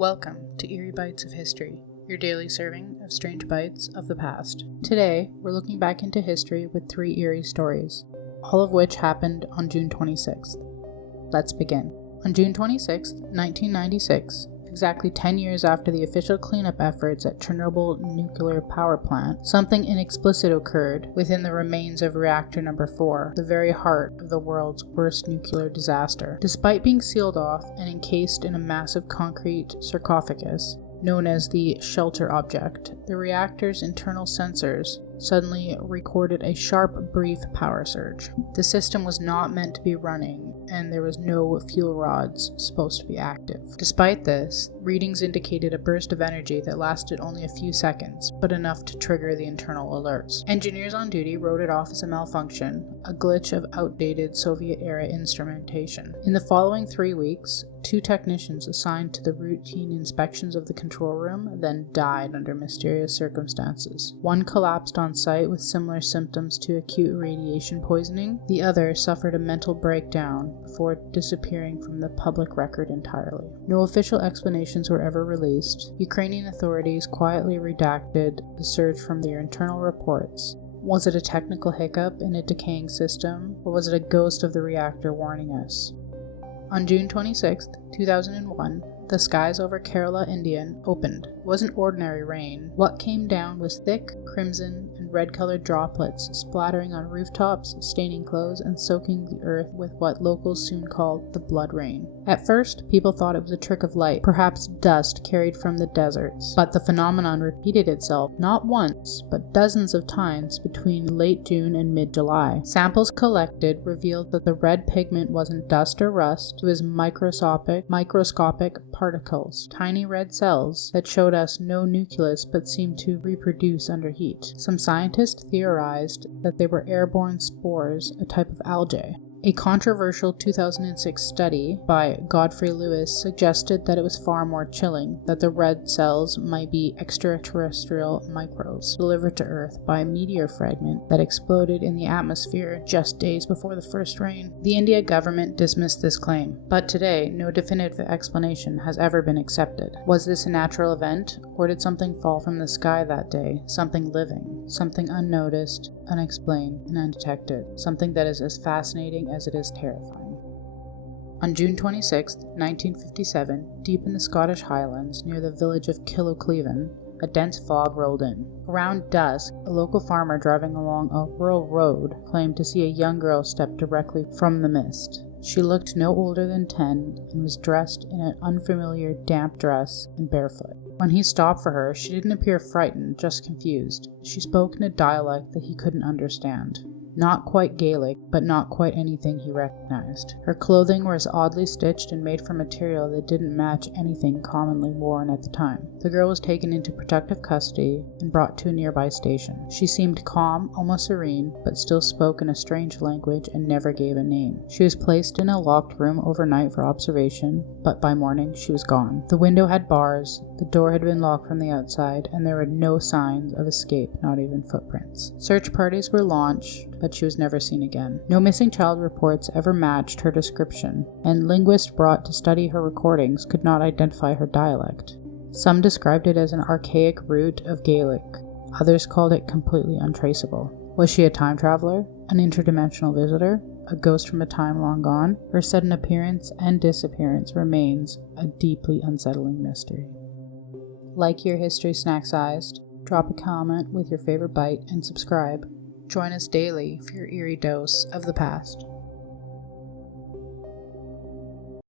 Welcome to Eerie Bites of History, your daily serving of strange bites of the past. Today, we're looking back into history with 3 eerie stories, all of which happened on June 26th. Let's begin. On June 26th, 1996, exactly 10 years after the official cleanup efforts at Chernobyl nuclear power plant, something inexplicit occurred within the remains of reactor number 4, the very heart of the world's worst nuclear disaster. Despite being sealed off and encased in a massive concrete sarcophagus, known as the shelter object, the reactor's internal sensors suddenly recorded a sharp, brief power surge. The system was not meant to be running, and there was no fuel rods supposed to be active. Despite this, readings indicated a burst of energy that lasted only a few seconds, but enough to trigger the internal alerts. Engineers on duty wrote it off as a malfunction, a glitch of outdated Soviet-era instrumentation. In the following 3 weeks, 2 technicians assigned to the routine inspections of the control room then died under mysterious circumstances. One collapsed on site with similar symptoms to acute radiation poisoning. The other suffered a mental breakdown before disappearing from the public record entirely. No official explanations were ever released. Ukrainian authorities quietly redacted the surge from their internal reports. Was it a technical hiccup in a decaying system, or was it a ghost of the reactor warning us? On June 26, 2001, the skies over Kerala, India opened. It wasn't ordinary rain. What came down was thick, crimson, and red-colored droplets splattering on rooftops, staining clothes, and soaking the earth with what locals soon called the blood rain. At first, people thought it was a trick of light, perhaps dust carried from the deserts. But the phenomenon repeated itself not once, but dozens of times between late June and mid-July. Samples collected revealed that the red pigment wasn't dust or rust. It was microscopic particles, tiny red cells that showed us no nucleus but seemed to reproduce under heat. Some scientists theorized that they were airborne spores, a type of algae. A controversial 2006 study by Godfrey Lewis suggested that it was far more chilling, that the red cells might be extraterrestrial microbes delivered to Earth by a meteor fragment that exploded in the atmosphere just days before the first rain. The India government dismissed this claim, but today no definitive explanation has ever been accepted. Was this a natural event, or did something fall from the sky that day? Something living, something unnoticed, unexplained, and undetected, something that is as fascinating as it is terrifying. On June 26, 1957, deep in the Scottish Highlands near the village of Kilocleven, a dense fog rolled in. Around dusk, a local farmer driving along a rural road claimed to see a young girl step directly from the mist. She looked no older than 10 and was dressed in an unfamiliar damp dress and barefoot. When he stopped for her, she didn't appear frightened, just confused. She spoke in a dialect that he couldn't understand. Not quite Gaelic, but not quite anything he recognized. Her clothing was oddly stitched and made from material that didn't match anything commonly worn at the time. The girl was taken into protective custody and brought to a nearby station. She seemed calm, almost serene, but still spoke in a strange language and never gave a name. She was placed in a locked room overnight for observation, but by morning she was gone. The window had bars, the door had been locked from the outside, and there were no signs of escape, not even footprints. Search parties were launched, but she was never seen again. No missing child reports ever matched her description, and linguists brought to study her recordings could not identify her dialect. Some described it as an archaic root of Gaelic. Others called it completely untraceable. Was she a time traveler? An interdimensional visitor? A ghost from a time long gone? Her sudden appearance and disappearance remains a deeply unsettling mystery. Like your History Snack Sized, drop a comment with your favorite bite, and subscribe. Join us daily for your eerie dose of the past.